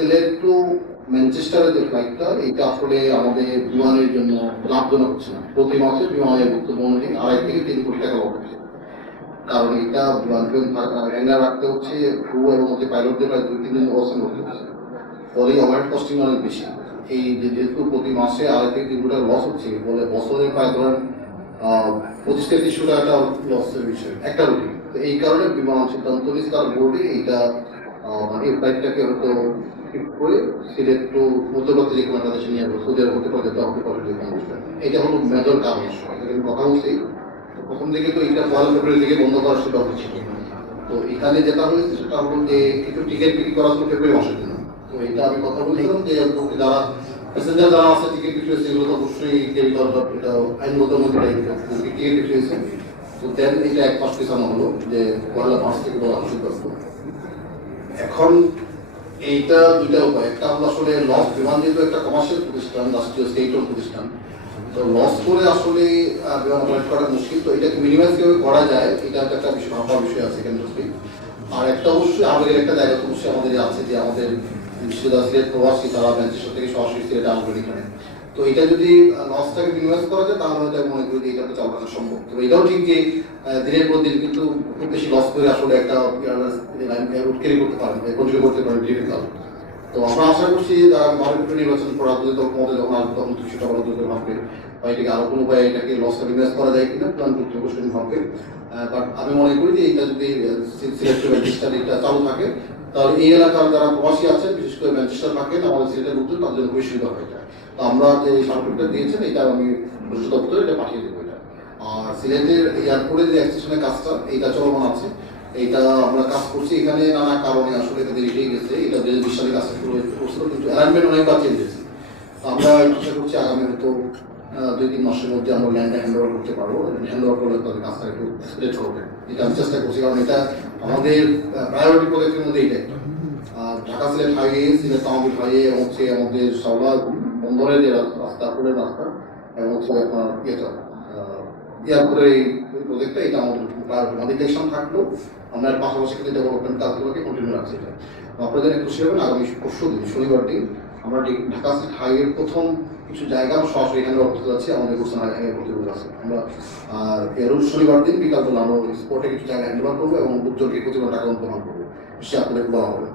Sylhet two ম্যানচেস্টারের যে ফ্লাইটটা এটা আসলে আমাদের বিমানের জন্য লাভজনক হচ্ছে না। প্রতি মাসে বিমানের বক্তব্য অনুযায়ী 2.5 থেকে 3 কোটি টাকা লস হচ্ছে। কারণ এটা হ্যাঙ্গার রাখতে হচ্ছে, ক্রু এবং হচ্ছে পাইলটদের প্রায় 2-3 দিন অবস্থান করতে হচ্ছে। ফলে ওভার কস্টিং অনেক বেশি। এই যেহেতু প্রতি মাসে 2.5 থেকে 3 কোটি টাকা লস হচ্ছে, বলে বছরে প্রায় ধরেন 25-30 টাকা লসের বিষয় একটা রুটি। তো এই কারণে বিমান সিদ্ধান্ত নিচ্ছে তার বোর্ডে এইটা মানে এই ফ্লাইটটাকে হয়তো ঠিক করে সিলেট টু মধ্যপ্রাচ্যে যে কোনো একটা দেশে নিয়ে আসবে, সৌদি আরব হতে পারে, যেটা হতে পারে, যে কোনো বিষয়। এটা হলো মেজর কারণ। এটা কথা বলছি প্রথম দিকে তো এটা 1 ফেব্রুয়ারি থেকে বন্ধ করার সেটা হচ্ছিল। তো এখানে যেটা হয়েছে সেটা হলো যে কিছু টিকিট বিক্রি করা হলো ফেব্রুয়ারি মাসের জন্য। তো এটা আমি কথা বলছিলাম যে যারা প্যাসেঞ্জার যারা আছে টিকিট বিক্রি হয়েছে এগুলো তো অবশ্যই ক্যারি করা, এটা আইনগত মধ্যে টিকিট বিক্রি হয়েছে। তো দেন এটা 1 মাস পিছানো হলো যে 1 মার্চ থেকে বলা সিদ্ধান্ত। এখন এইটা দুইটা উপায়, একটা হলো আসলে লস, বিমান যেহেতু একটা কমার্শিয়াল প্রতিষ্ঠান, রাষ্ট্রীয় স্টেট প্রতিষ্ঠান, তো লস করে আসলে বিমান অপারেট করা মুশকিল। তো এটাকে মিনিমাইজ কিভাবে করা যায় এটা একটা বিষয়, ভাবার বিষয় আছে এখানে। আর একটা অবশ্যই আমাদের একটা জায়গা তো অবশ্যই আমাদের আছে যে আমাদের সিলেট প্রবাসী তারা ম্যানচেস্টার থেকে সরাসরি সিলেটে আসবেন এখানে। তো এটা যদি লসটাকে মিনিমাইজ করা যায় তাহলে হয়তো মনে করি যে এটা তো চালানো সম্ভব। তো এটাও ঠিক যে দিনের পর দিন কিন্তু খুব বেশি লস করে আসলে একটা রুট ক্যারি করতে পারেন, কন্টিনিউ করতে পারেন ডিফিকাল্ট। তো আমরা আশা করছি ভারত নির্বাচন করা যদি তখন যখন আসবে তখন কিছুটা বড় ধরতে ভাববে বা এটাকে আরো কোনো উপায়ে এটাকে লসটা মিনিমাইজ করা যায় কিনা প্ল্যান করতে অবশ্যই ভাববে। বাট আমি মনে করি যে এটা যদি সিলেক্ট এটা চালু থাকে তাহলে এই এলাকার যারা প্রবাসী আছে, বিশেষ করে ম্যানচেস্টার থাকেন, আমাদের সিলেটের মধ্যে তাদের জন্য খুবই সুবিধা হয়ে যায়। তো আমরা যে সার্টিফিকেটটা দিয়েছেন এটা আমি বরিষ্ঠ দপ্তরে এটা পাঠিয়ে দেবো এটা। আর সিলেটের এয়ারপোর্টের যে এক্সটেনশনের কাজটা এইটা চলমান আছে, এইটা আমরা কাজ করছি। এখানে নানা কারণে আসলে এটা দেরি হয়ে গেছে। এটা 2020 সালে কাজটা শুরু হয়েছিল, কিন্তু অ্যালাইনমেন্ট অনেকবার চেঞ্জ হয়েছে। আমরা আশা করছি আগামী হয়তো 2-3 মাসের মধ্যে আমরা ল্যান্ডে হ্যান্ড ওভার করতে পারবো। হ্যান্ড ওভার করলে তাদের কাজটা একটু স্প্রেড করবে, এটা আমি চেষ্টা করছি। কারণ এটা আমাদের প্রায়োরিটি প্রজেক্টের মধ্যে এইটা একটা। আর ঢাকা সিলেট হাইওয়ে, সিলেট তামাবিল হাইওয়ে এবং হচ্ছে আমাদের শাওলা বন্দরের যে রাস্তা, পুরের রাস্তা, এবং হচ্ছে আপনার এয়ারপোর্টের এই প্রজেক্টটা, এটা আমাদের প্রায়োরিটি। আমাদের ইলেকশন থাকলেও আমরা পাশাপাশি কিন্তু ডেভেলপমেন্ট কাজগুলোকে কন্টিনিউ রাখছি। এটা আপনাদের খুশি হবেন, আগামী পরশু দিন শনিবার দিন আমরা ঢাকা সিলেট হাইওয়ের প্রথম কিছু জায়গা সরাসরি এখানে করতে যাচ্ছি। আমাদের কোর্সন হাইওয়ে করতে যাচ্ছে আমরা। আর এর শনিবার দিন বিকালবেলা আমরা স্পটে কিছু জায়গা হ্যান্ড ওভার করবো এবং লোকজনকে প্রতি টাকা প্রদান করবো। সে আপনাদের বলা হবে।